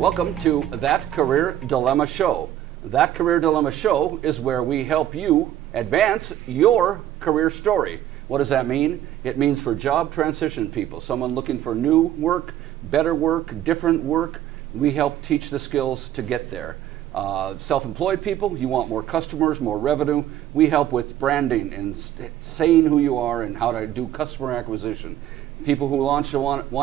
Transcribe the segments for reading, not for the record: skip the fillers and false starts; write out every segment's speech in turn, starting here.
Welcome to That Career Dilemma Show. That Career Dilemma Show is where we help you advance your career story. What does that mean? It means for job transition people, someone looking for new work, better work, different work, we help teach the skills to get there. Self-employed people, you want more customers, more revenue, we help with branding and saying who you are and how to do customer acquisition. People who want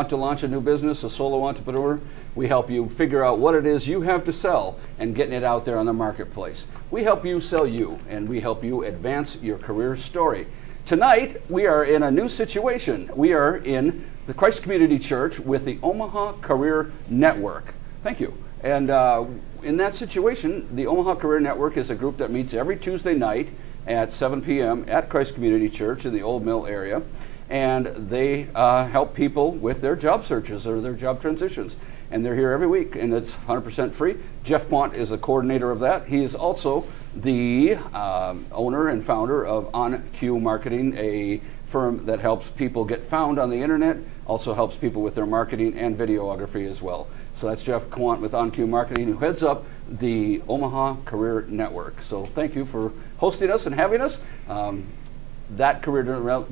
to launch a new business, a solo entrepreneur, we help you figure out what it is you have to sell and getting it out there on the marketplace. We help you sell you, and we help you advance your career story. Tonight, we are in a new situation. We are in the Christ Community Church with the Omaha Career Network. Thank you. And in that situation, the Omaha Career Network is a group that meets every Tuesday night at 7 p.m. at Christ Community Church in the Old Mill area. And they help people with their job searches or their job transitions. And they're here every week, and it's 100% free. Jeff Quant is the coordinator of that. He is also the owner and founder of On Cue Marketing, a firm that helps people get found on the internet, also helps people with their marketing and videography as well. So that's Jeff Quant with On Cue Marketing, who heads up the Omaha Career Network. So thank you for hosting us and having us. That Career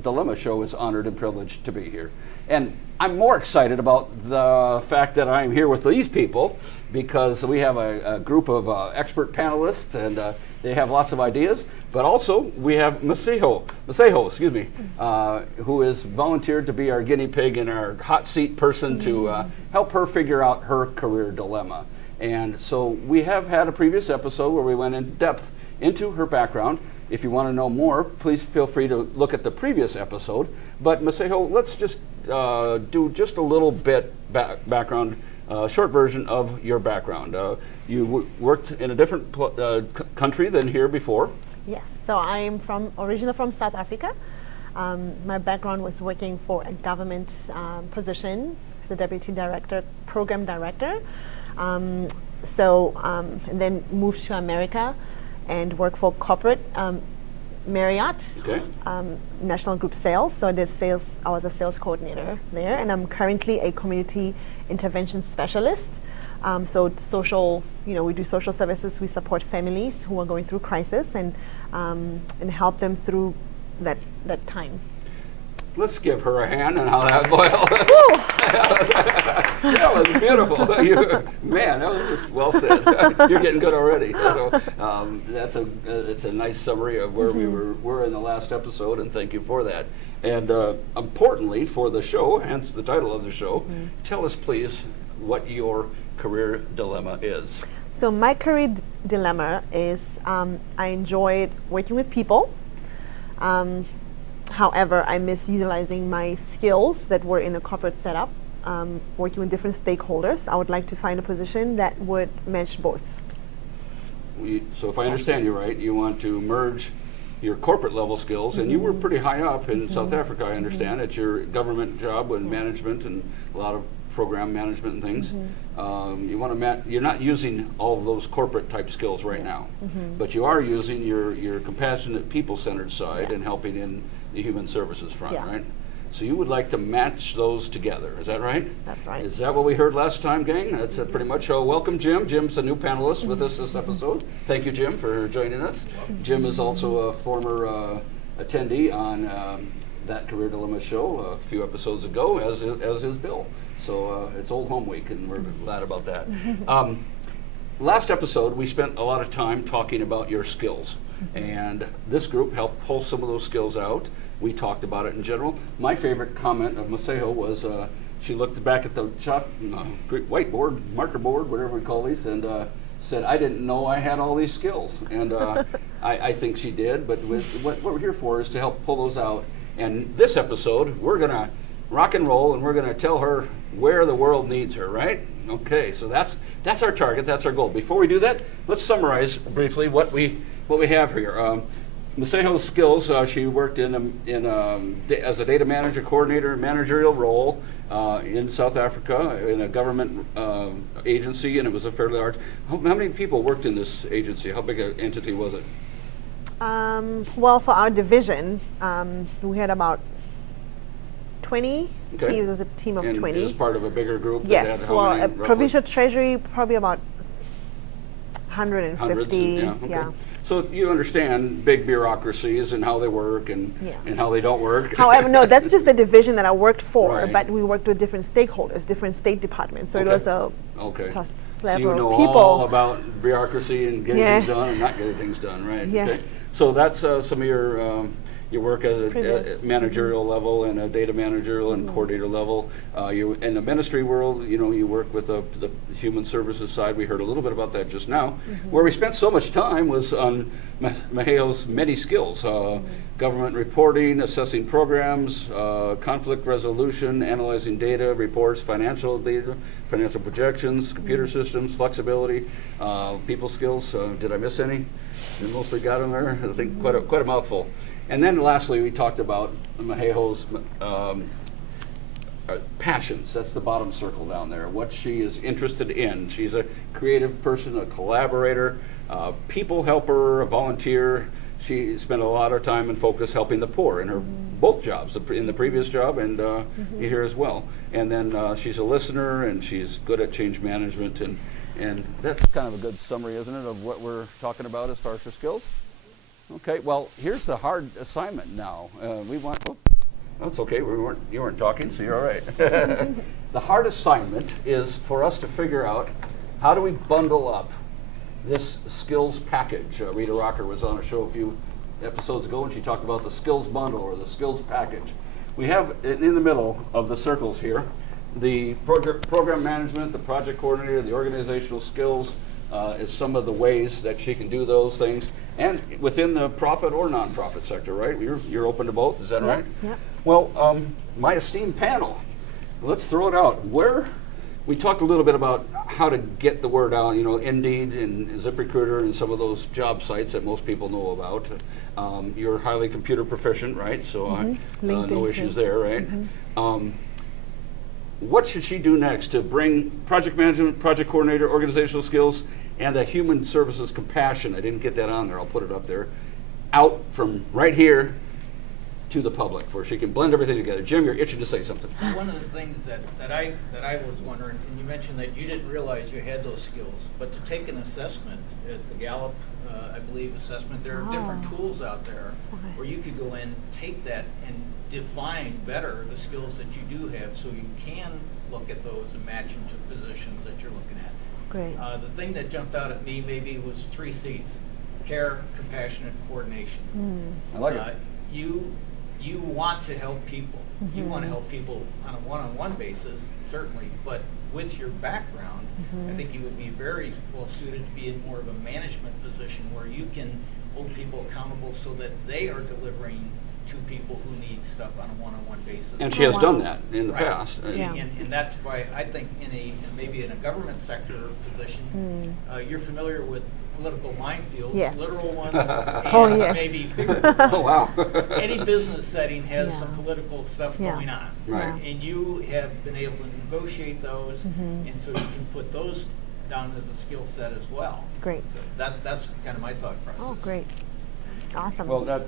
Dilemma Show is honored and privileged to be here. And I'm more excited about the fact that I'm here with these people because we have a group of expert panelists and they have lots of ideas. But also we have Masejo, who is volunteered to be our guinea pig and our hot seat person to help her figure out her career dilemma. And so we have had a previous episode where we went in depth into her background. If you want to know more, please feel free to look at the previous episode. But Masejo, let's just do just a little bit background, short version of your background. You worked in a different country than here before. Yes, so I'm originally from South Africa. My background was working for a government position as a deputy director, program director. And then moved to America and worked for corporate Marriott, okay. National Group Sales. So I did sales. I was a sales coordinator there, and I'm currently a community intervention specialist. So social, we do social services. We support families who are going through crisis and help them through that time. Let's give her a hand on how that boiled. That was beautiful. Man, that was just well said. You're getting good already. So, it's a nice summary of where we were in the last episode, and thank you for that. And importantly for the show, hence the title of the show, tell us please what your career dilemma is. So my career dilemma is I enjoyed working with people. However, I miss utilizing my skills that were in a corporate setup, working with different stakeholders. I would like to find a position that would match both. So if I understand you right, you want to merge your corporate level skills, and you were pretty high up in South Africa, I understand. It's your government job with management and a lot of program management and things. You want to you're not using all of those corporate type skills right now, but you are using your compassionate, people-centered side and helping in the human services front, right? So you would like to match those together, is that right? That's right. Is that what we heard last time, gang? That's pretty much. Welcome, Jim. Jim's a new panelist with us this episode. Thank you, Jim, for joining us. Jim is also a former attendee on That Career Dilemma Show a few episodes ago, as is Bill. So it's Old Home Week, and we're glad about that. Last episode, we spent a lot of time talking about your skills, and this group helped pull some of those skills out. We talked about it in general. My favorite comment of Masejo was she looked back at the whiteboard, marker board, whatever we call these, and said, I didn't know I had all these skills. And I think she did, but what we're here for is to help pull those out. And this episode, we're going to rock and roll, and we're going to tell her where the world needs her, right? Okay, so that's our target, that's our goal. Before we do that, let's summarize briefly what we have here. Masejo's skills, she worked as a data manager, coordinator, managerial role in South Africa in a government agency, and it was a fairly large. How many people worked in this agency? How big an entity was it? Well, for our division, we had about 20 Okay. teams. It was a team of And 20. it was part of a bigger group? that Yes, had how well, many, roughly? provincial treasury, probably about 150. Hundreds? Yeah, okay. Yeah. So you understand big bureaucracies and how they work and, Yeah. and how they don't work? However, no, that's just the division that I worked for, Right. but we worked with different stakeholders, different state departments. So Okay. it was a Okay. tough So level you of know people. all about bureaucracy and getting Yes. things done and not getting things done, right? Yes. Okay. So that's some of your work at a Previous. managerial level and a data managerial and coordinator level. You in the ministry world, you work with the human services side. We heard a little bit about that just now. Where we spent so much time was on Mahejo's many skills: government reporting, assessing programs, conflict resolution, analyzing data, reports, financial data, financial projections, computer systems, flexibility, people skills. Did I miss any? We mostly got them there. I think quite a mouthful. And then lastly, we talked about Mahejo's passions. That's the bottom circle down there. What she is interested in. She's a creative person, a collaborator, people helper, a volunteer. She spent a lot of time and focus helping the poor in her both jobs, in the previous job and here as well. And then she's a listener and she's good at change management. And that's kind of a good summary, isn't it, of what we're talking about as far as her skills? Okay, well, here's the hard assignment now. That's okay, you weren't talking, so you're all right. The hard assignment is for us to figure out how do we bundle up this skills package. Rita Rocker was on a show a few episodes ago and she talked about the skills bundle or the skills package. We have in the middle of the circles here the program management, the project coordinator, the organizational skills, is some of the ways that she can do those things, and within the profit or nonprofit sector, right? You're open to both, is that right? Yeah. Well, my esteemed panel, let's throw it out. We talked a little bit about how to get the word out, Indeed and ZipRecruiter and some of those job sites that most people know about. You're highly computer proficient, right? So no issues there, right? What should she do next to bring project management, project coordinator, organizational skills, and a human services compassion? I didn't get that on there. I'll put it up there. Out from right here to the public, where she can blend everything together. Jim, you're itching to say something. One of the things that I was wondering, and you mentioned that you didn't realize you had those skills, but to take an assessment at the Gallup, I believe, assessment, there are different tools out there where you could go in, take that, and define better the skills that you do have, so you can look at those and match them to positions that you're looking at. Great. The thing that jumped out at me maybe was 3 C's: care, compassion, and coordination. I like it. You want to help people. You want to help people on a one-on-one basis, certainly, but with your background, I think you would be very well suited to be in more of a management position where you can hold people accountable so that they are delivering to people who need stuff on a one-on-one basis. And she has wow. done that in the Right. past. Yeah. And that's why I think maybe in a government sector position, you're familiar with political minefields, Yes. literal ones, Oh, and yes. maybe figurative ones. Oh, wow. Any business setting has Yeah. some political stuff Yeah. going on. Right. And you have been able to negotiate those, and so you can put those down as a skill set as well. Great. So that's kind of my thought process. Oh, great. Awesome. Well,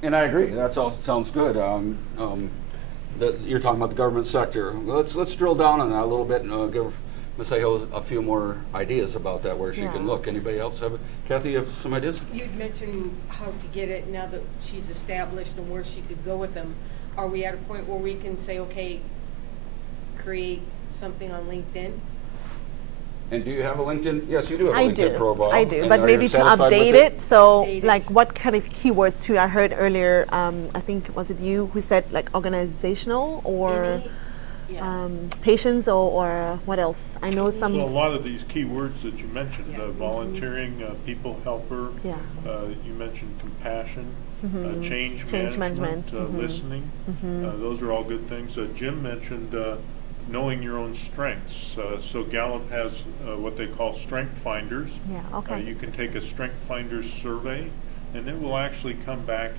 and I agree. That all sounds good. You're talking about the government sector. Let's drill down on that a little bit and give Ms. Aho a few more ideas about that, where she Yeah. can look. Anybody else have? Kathy, you have some ideas? You'd mentioned how to get it now that she's established and where she could go with them. Are we at a point where we can say, okay, create something on LinkedIn? And do you have a LinkedIn? Yes, you do have a I LinkedIn do. profile. I do, And but are you maybe to satisfied with update it. So, Update it. like, what kind of keywords too? I heard earlier. I think was it you who said like organizational or Yeah. patients or what else? I know some. Well, a lot of these key words that you mentioned, Yeah. volunteering, people helper, Yeah. you mentioned compassion, change Change management, management, listening. Those are all good things. Jim mentioned knowing your own strengths. So Gallup has what they call strength finders. Yeah. Okay. You can take a strength finders survey, and it will actually come back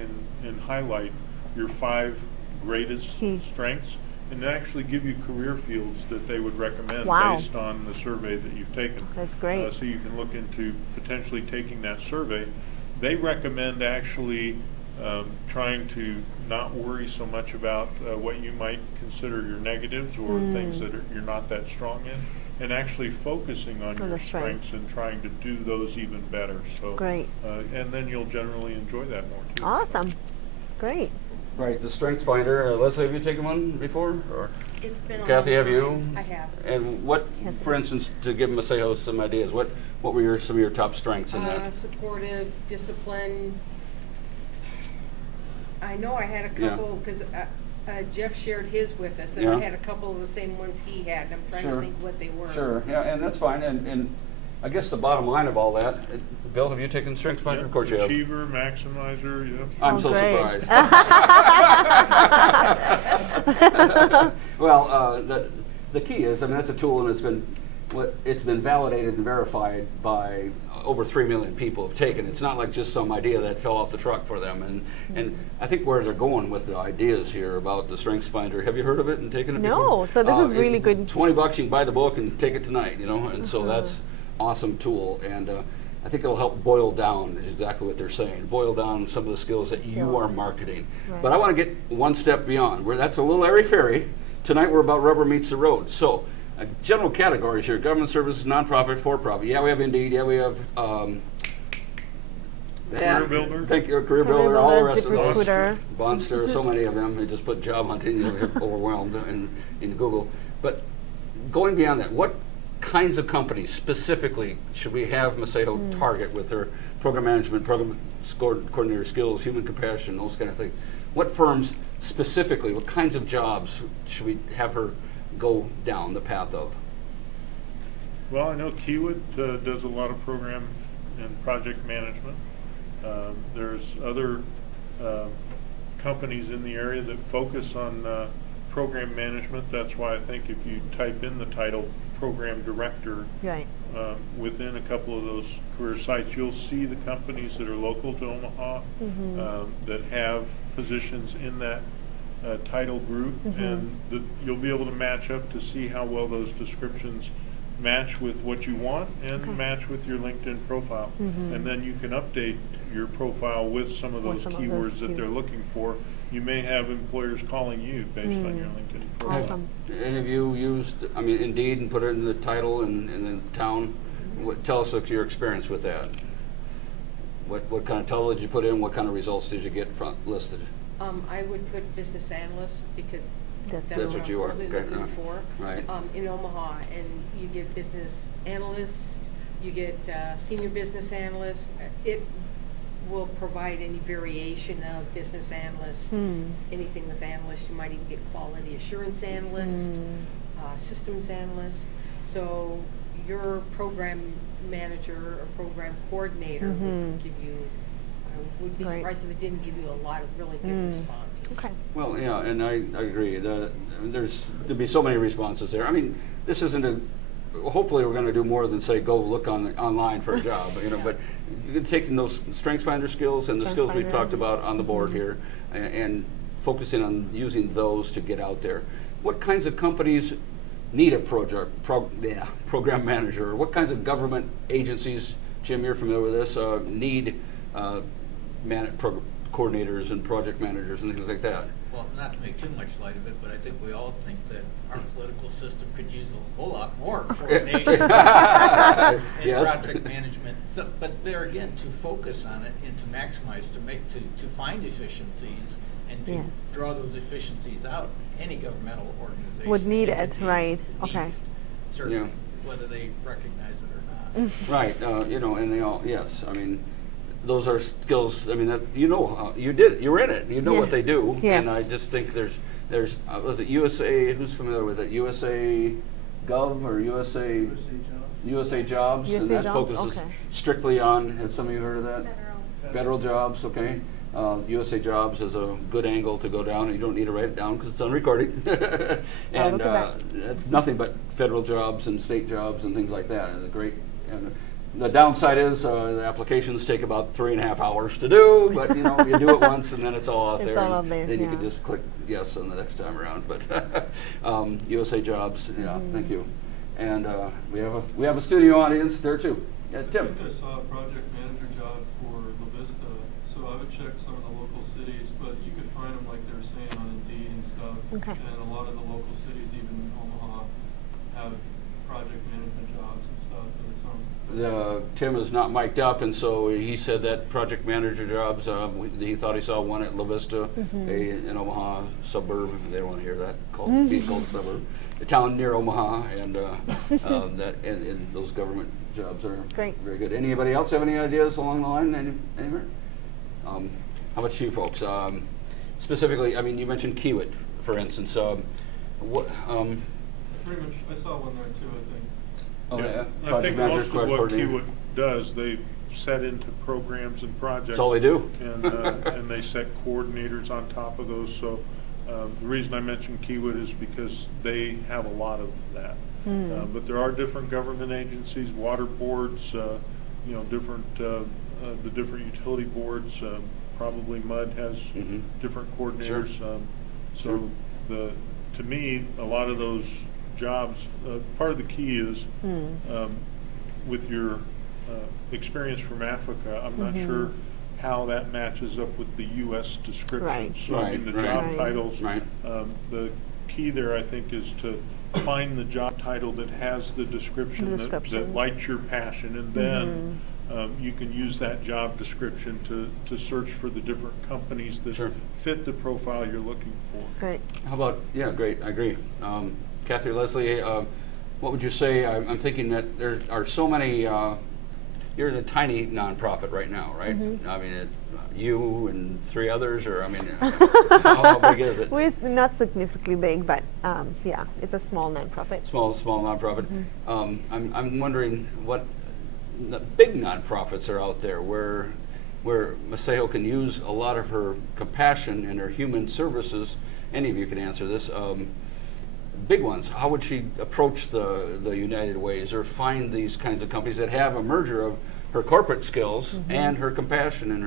and highlight your 5 greatest Key. strengths, and actually give you career fields that they would recommend Wow. based on the survey that you've taken. That's great. So you can look into potentially taking that survey. They recommend actually trying to not worry so much about what you might consider your negatives or things that you're not that strong in, and actually focusing on your the strengths strengths. and trying to do those even better. So, Great. And then you'll generally enjoy that more too. Awesome. Great. Right, the Strengths Finder. Leslie, have you taken one before? Or It's been a Kathy, long have time. you? I have. And what, for instance, to give Maseo some ideas, what were some of your top strengths in that? Supportive, discipline. I know I had a Yeah. couple, because Jeff shared his with us, and Yeah. I had a couple of the same ones he had, and I'm trying Sure. to think what they were. Sure, yeah, and that's fine. And I guess the bottom line of all that, Bill, have you taken Strengths Finder? Yeah, Of course you have. Achiever, maximizer, yeah. I'm Oh, so great. surprised. Well, the key is, I mean, that's a tool, and it's been validated and verified by over 3 million people have taken. It's not like just some idea that fell off the truck for them. And I think where they're going with the ideas here about the Strengths Finder. Have you heard of it and taken it before? No, so this is really good. $20, you can buy the book and take it tonight, you know, and so that's awesome tool. And I think it'll help boil down is exactly what they're saying. Boil down some of the skills that you are marketing. Right. But I want to get one step beyond. Where that's a little airy-fairy. Tonight we're about rubber meets the road. So general categories here: government services, nonprofit, for-profit. Yeah, we have Indeed. Yeah, we have. Career Builder. Thank you, Career Career Builder. All the Builder, rest of those. ZipRecruiter. Monster, so many of them. They just put job hunting, you get overwhelmed in Google. But going beyond that, what kinds of companies specifically should we have Maseo target with their program management, program coordinator skills, human compassion, those kind of things? What firms specifically, what kinds of jobs should we have her go down the path of? Well, I know Keywood does a lot of program and project management. There's other companies in the area that focus on program management. That's why I think if you type in the title program director Right. within a couple of those career sites, you'll see the companies that are local to Omaha that have positions in that title group, and you'll be able to match up to see how well those descriptions match with what you want and match with your LinkedIn profile. And then you can update your profile with some of those keywords that they're looking for. You may have employers calling you based on your LinkedIn profile. Awesome. Any of you used, I mean, Indeed and put it in the title and the town? Tell us your experience with that. What kind of title did you put in? What kind of results did you get listed? I would put business analyst because That's what what you are. I'm really Okay, looking for. right. In Omaha, and you get business analyst, you get senior business analyst. It will provide any variation of business analyst, anything with analyst. You might even get quality assurance analyst, systems analyst. So your program manager or program coordinator would give you, I would be Right. surprised if it didn't give you a lot of really good responses. Okay. Well, yeah, and I agree. There'd be so many responses there. I mean, this isn't hopefully we're going to do more than say go look online for a job, you know. But you're taking those Strengths Finder skills and the skills we've talked about on the board here, and focusing on using those to get out there. What kinds of companies need a program manager? Or what kinds of government agencies, Jim, you're familiar with this, need coordinators and project managers and things like that? Well, not to make too much light of it, but I think we all think that our political system could use a whole lot more coordination and Yes. project management. So, but there again, to focus on it and to maximize, to find efficiencies and to Yes. draw those efficiencies out, any governmental organization Would need it, entity right, needs okay. it, certainly, Yeah. whether they recognize it or not. Right, you know, and they all, yes, I mean, those are skills, I mean, that, you know, you were in it, you know what they Yes. do. Yes. And I just think there's was it USA, who's familiar with it, USA Gov or USA Jobs? USA And that Jobs, focuses okay. strictly on, have some of you heard of that? Federal jobs, okay. USA Jobs is a good angle to go down. You don't need to write it down because it's unrecorded. I'll And look it back. it's nothing but federal jobs and state jobs and things like that. And the downside is the applications take about 3.5 hours to do, but you know, you do it once and then it's all out It's there. all and out there, then you can yeah. just click yes on the next time around. But USA Jobs, yeah, thank you. And we have a studio audience there too. Yeah, I Tim. think I saw a project manager job for La Vista, so I would check some of the local Okay. And a lot of the local cities, even in Omaha, have project management jobs and stuff, and it sounds. Tim is not mic'd up, and so he said that project manager jobs, he thought he saw one at La Vista, in Omaha suburb. They don't want to hear that being called a suburb. A town near Omaha, and and those government jobs are Great. very good. Anybody else have any ideas along the line? Anywhere? How about you folks? Specifically, I mean, you mentioned Kiewit, for instance. What? Pretty much, I saw one there too, I think. Oh, yeah. I Project think manager, most of project what coordinator. Kiewit does, they set into programs and projects. That's all they do. And they set coordinators on top of those. So the reason I mentioned Kiewit is because they have a lot of that. But there are different government agencies, water boards, different the different utility boards. Probably MUD has different coordinators. Sure. To me, a lot of those jobs, part of the key is with your experience from Africa, I'm not sure how that matches up with the U.S. description. Right. So I mean, the job Right. titles, Right. the key there, I think, is to find the job title that has the description, The that description. lights your passion, and then you can use that job description to search for the different companies that Sure. fit the profile you're looking for. Great. How about, yeah, great, I agree. Kathy, Leslie, what would you say? I'm thinking that there are so many, you're in a tiny nonprofit right now, right? I mean, you and 3 others, or I mean, how big is it? We're not significantly big, but yeah, it's a small nonprofit. Small nonprofit. I'm wondering what big nonprofits are out there where Maseo can use a lot of her compassion and her human services. Any of you can answer this. Big ones. How would she approach the United Ways or find these kinds of companies that have a merger of her corporate skills and her compassion and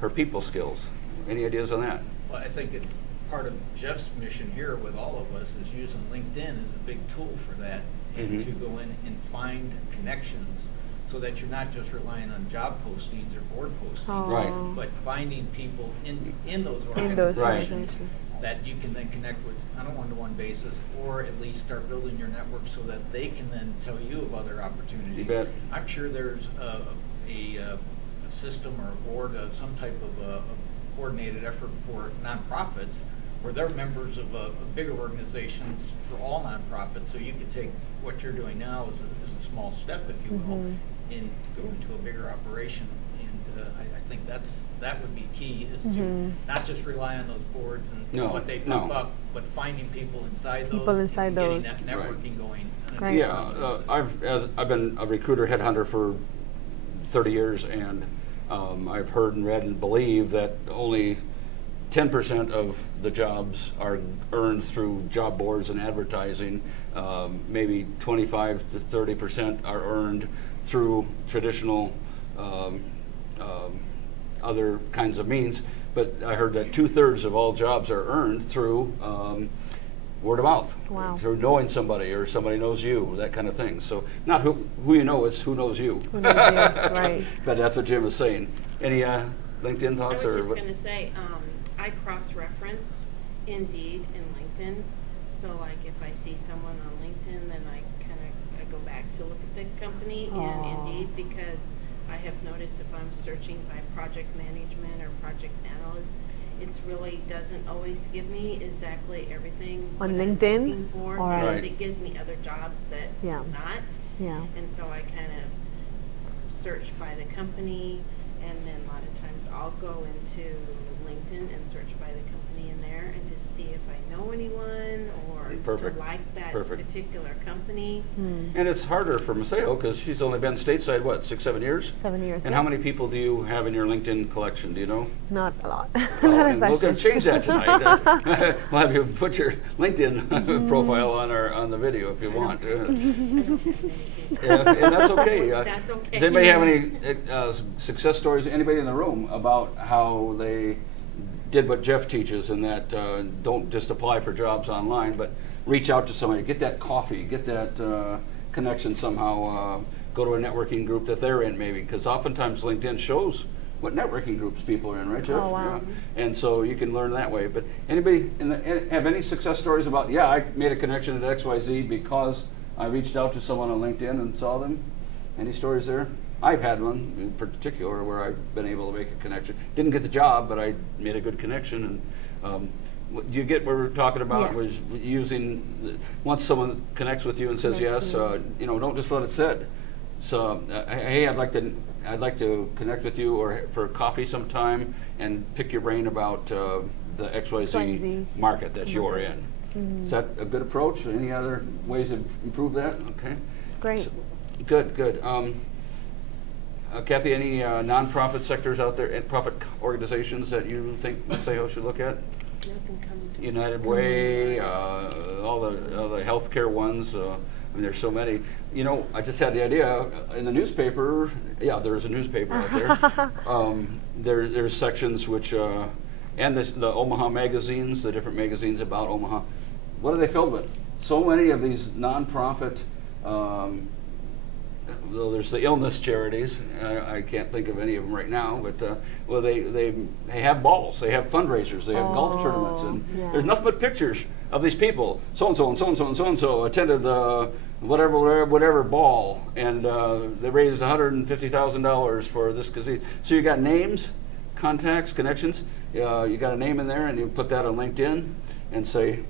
her people skills? Any ideas on that? Well, I think it's part of Jeff's mission here with all of us is using LinkedIn as a big tool for that, and to go in and find connections so that you're not just relying on job postings or board postings, Right. but finding people in those In those Right. organizations that you can then connect with on a one-to-one basis, or at least start building your network so that they can then tell you of other opportunities. You bet. I'm sure there's a system or a board, some type of a coordinated effort for nonprofits where they're members of bigger organizations for all nonprofits. So you could take what you're doing now as a small step, if you will, and go into a bigger operation. And I think that would be key, is to not just rely on those boards and what they pop up, but finding people inside those. People inside and those. getting that networking going. on a Right. daily Yeah, basis. I've been a recruiter headhunter for 30 years, and I've heard and read and believe that only 10% of the jobs are earned through job boards and advertising. Maybe 25 to 30% are earned through traditional other kinds of means. But I heard that 2/3 of all jobs are earned through word of mouth, Wow. through knowing somebody or somebody knows you, that kind of thing. So not who you know, it's who knows you. Who knows you, right. But that's what Jim was saying. Any LinkedIn I thoughts? was or just what? going to say, I cross-reference Indeed and LinkedIn. So like if I see someone on LinkedIn, then I go back to look at the company Aw. and Indeed, because I have noticed if I'm searching by project management or project analyst, it's really doesn't always give me exactly everything On what I'm LinkedIn? looking for, All right. because Right. it gives me other jobs that Yeah. not. Yeah. And so I kind of search by the company, and then a lot of times I'll go into LinkedIn and search by the company in there and to see if I know anyone or Perfect. to like that Perfect. particular company. And it's harder for Maseo because she's only been stateside, what, 6, 7 years? 7 years. And yeah. how many people do you have in your LinkedIn collection? Do you know? Not a lot. Well, That and is we're going to actually- change that tonight. We'll have you put your LinkedIn profile on the video if you want. I don't have anything. Yeah, and that's okay. That's okay. Does anybody have any success stories? Anybody in the room about how they did what Jeff teaches, and that don't just apply for jobs online, but reach out to somebody, get that coffee, get that connection somehow, go to a networking group that they're in maybe, because oftentimes LinkedIn shows what networking groups people are in, right, Jeff? Oh, wow. Yeah. And so you can learn that way. But anybody have any success stories about, yeah, I made a connection at XYZ because I reached out to someone on LinkedIn and saw them? Any stories there? I've had one in particular where I've been able to make a connection. Didn't get the job, but I made a good connection. And do you get what we're talking about? Yes. Was using, once someone connects with you and says yes, don't just let it sit. So, hey, I'd like to connect with you or for coffee sometime and pick your brain about the XYZ market that you're in. Is that a good approach? Any other ways to improve that? Okay. Great. So, good. Kathy, any nonprofit sectors out there, and profit organizations that you think SAO should look at? Nothing coming to United Way, all the healthcare ones. I mean, there's so many. You know, I just had the idea in the newspaper. Yeah, there's a newspaper out there. There's sections which, and the Omaha magazines, the different magazines about Omaha. What are they filled with? So many of these nonprofit. Well, there's the illness charities. I can't think of any of them right now, but well, they have balls, they have fundraisers, they have golf tournaments, and there's nothing but pictures of these people. So and so and so and so and so and so attended the whatever ball, and they raised $150,000 for this casino. So you got names, contacts, connections. You got a name in there, and you put that on LinkedIn, and say,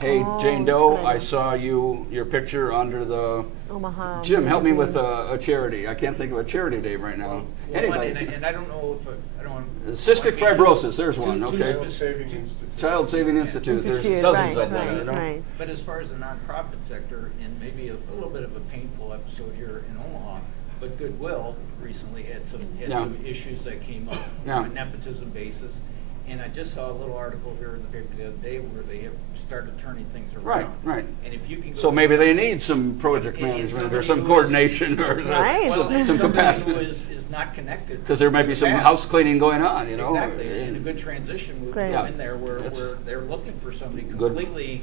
hey, Jane Doe, I saw your picture under the Omaha. Jim, help me with magazine. a charity. I can't think of a charity name right now. Well, Anybody. and I don't know if, I don't want. Cystic fibrosis, there's one, okay. Child Saving Institute. Child Saving Institute, there's Institute, dozens right, of them, you know. right. But as far as the nonprofit sector, and maybe a little bit of a painful episode here in Omaha, but Goodwill recently had some issues that came up on a nepotism basis. And I just saw a little article here in the paper the other day where they have started turning things around. Right. And if you can go So to maybe some- they need some project and management or somebody some who coordination or Right. Well, and some somebody capacity. who is not connected. Because there might to be the some past. house cleaning going on, you know. Exactly, and a good transition would Great. go in there That's- where they're looking for somebody Good. completely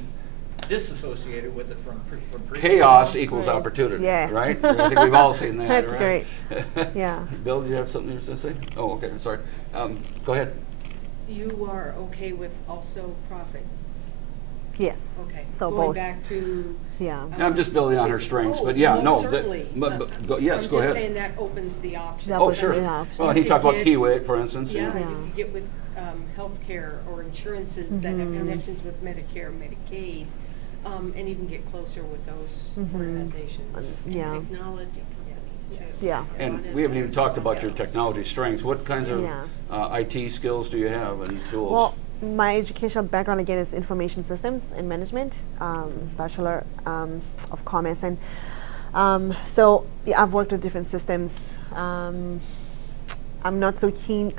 disassociated with it from previous. Chaos equals Right. opportunity, Yes. right? I think we've all seen that, That's right? great. Yeah. Bill, do you have something to say? Oh, okay, sorry. Go ahead. You are okay with also profit? Yes. Okay. So Going both. back to. Yeah. I'm just building on her strengths, but yeah, most no. certainly. Yes, go I'm just ahead. saying that opens the option. That Oh, opens sure. the option. Well, he You talked could about get- Kiewit, for instance. Yeah, Yeah. you could get with healthcare or insurances that have connections with Medicare, Medicaid, and even get closer with those organizations. Yeah. technology companies too. Yeah. And we haven't even talked about your technology strengths. What kinds of Yeah. IT skills do you have and tools? Well, my educational background again is information systems and management, Bachelor of Commerce, and so yeah, I've worked with different systems. I'm not so keen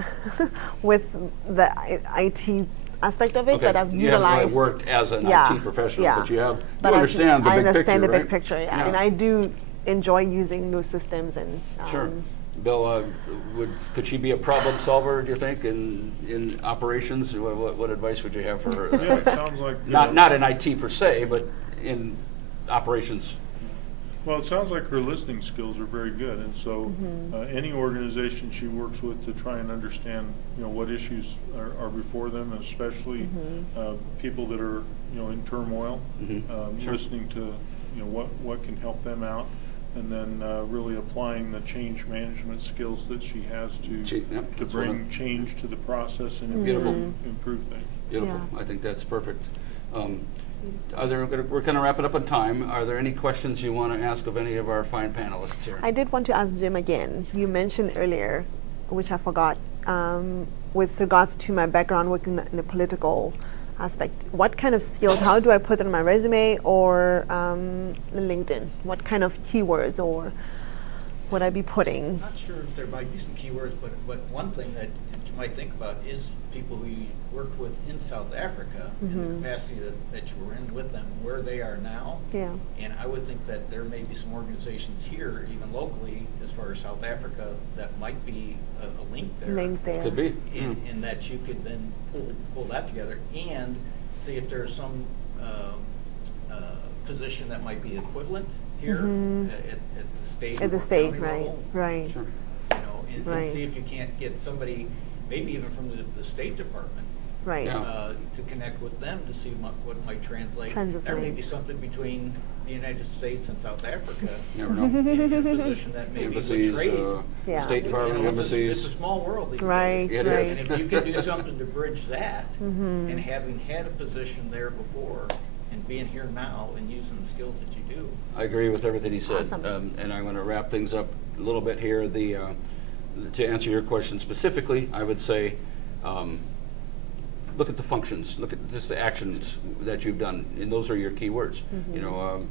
with the IT aspect of it, but I've you haven't utilized. really worked as an Yeah, IT professional, yeah. but you have. But You understand the I big understand picture, the right? big picture, yeah. And I do enjoy using those systems and. Sure. Bill, could she be a problem solver, do you think, in operations? What advice would you have for her? Yeah, it sounds like. Not in IT per se, but in operations. Well, it sounds like her listening skills are very good, and so any organization she works with to try and understand, what issues are before them, especially people that are, in turmoil, Sure. listening to, what can help them out, and then really applying the change management skills that she has to That's bring change to the process and Beautiful. improve things. Beautiful. Yeah. I think that's perfect. We're kind of wrapping up on time. Are there any questions you want to ask of any of our fine panelists here? I did want to ask Jim again. You mentioned earlier, which I forgot, with regards to my background working in the political aspect. What kind of skills? How do I put it on my resume or LinkedIn? What kind of keywords or would I be putting? I'm not sure if there might be some keywords, but one thing that you might think about is people who you worked with in South Africa, in the capacity that you were in with them, where they are now. Yeah. And I would think that there may be some organizations here, even locally, as far as South Africa, that might be a link there. Link there. Could be. In that you could then pull that together and see if there's some position that might be equivalent here at the state At the or state, county right, level. right. Sure. and Right. see if you can't get somebody, maybe even from the State Department, Right. Yeah. to connect with them to see what might translate. Translate. There may be something between the United States and South Africa. Never know. In your position that maybe Embassies, would trade. Yeah. State Department, You know, embassies. It's a small world these Right, days. It is. right. And if you can do something to bridge that, and having had a position there before, and being here now and using the skills that you do. I agree with everything he said. Awesome. And I'm going to wrap things up a little bit here. To answer your question specifically, I would say, look at the functions, look at just the actions that you've done, and those are your key words. You know,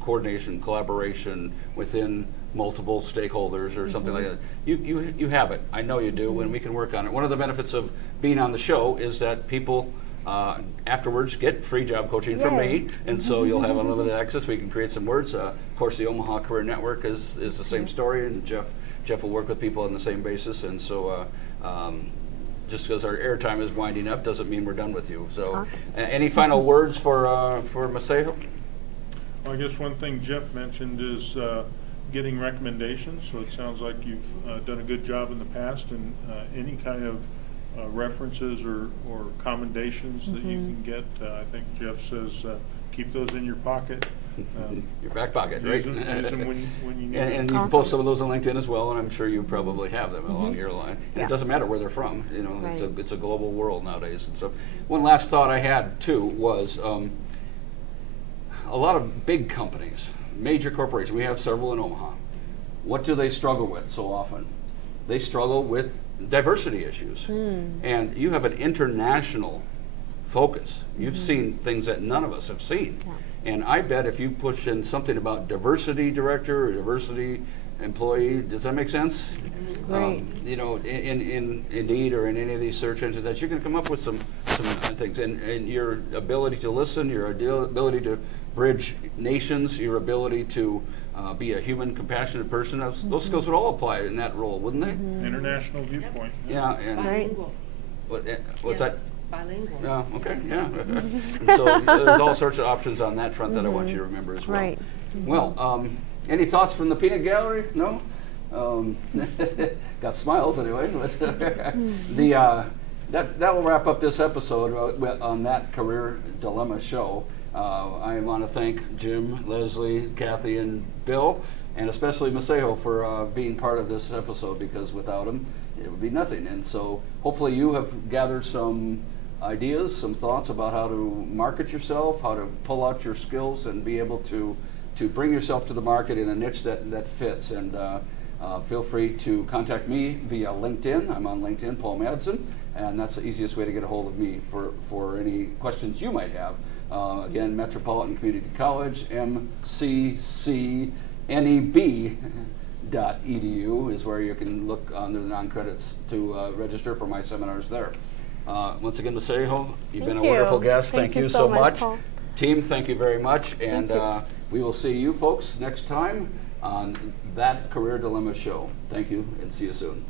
coordination, collaboration within multiple stakeholders or something like that. You have it. I know you do, and we can work on it. One of the benefits of being on the show is that people afterwards get free job coaching from Yay. me, and so you'll have unlimited access. We can create some words. Of course, the Omaha Career Network is the same story, and Jeff will work with people on the same basis, and so just because our airtime is winding up doesn't mean we're done with you. So, Awesome. Any final words for Masejo? Well, I guess one thing Jeff mentioned is getting recommendations. So it sounds like you've done a good job in the past, and any kind of references or commendations that you can get. I think Jeff says keep those in your pocket. Your back pocket, right? Use them when you need And them. you can post some of those on LinkedIn as well, and I'm sure you probably have them along your line. And Yeah. it doesn't matter where they're from. You know, Right. it's a global world nowadays. And so, one last thought I had too was a lot of big companies, major corporations. We have several in Omaha. What do they struggle with so often? They struggle with diversity issues, and you have an international focus. You've seen things that none of us have seen. Yeah. And I bet if you push in something about diversity director or diversity employee, does that make sense? Right. You know, in Indeed or in any of these search engines, that you can come up with some things. And your ability to listen, your ability to bridge nations, your ability to be a human, compassionate person, those skills would all apply in that role, wouldn't they? International viewpoint. Yeah. And Right. Bilingual. what's that? Yes, bilingual. Yeah, okay, yeah. And so there's all sorts of options on that front that I want you to remember as well. Right. Well, any thoughts from the peanut gallery? No? Got smiles anyway. But that will wrap up this episode on That Career Dilemma Show. I want to thank Jim, Leslie, Kathy, and Bill, and especially Masejo for being part of this episode, because without him, it would be nothing. And so hopefully you have gathered some ideas, some thoughts about how to market yourself, how to pull out your skills and be able to bring yourself to the market in a niche that fits. And feel free to contact me via LinkedIn. I'm on LinkedIn, Paul Madsen, and that's the easiest way to get a hold of me for any questions you might have. Again, Metropolitan Community College, mccneb.edu is where you can look under the non-credits to register for my seminars there. Once again, Masejo, you've been a Thank wonderful you. guest. Thank you so much. Paul. Team, thank you very much. And Thank you. we will see you folks next time on That Career Dilemma Show. Thank you, and see you soon.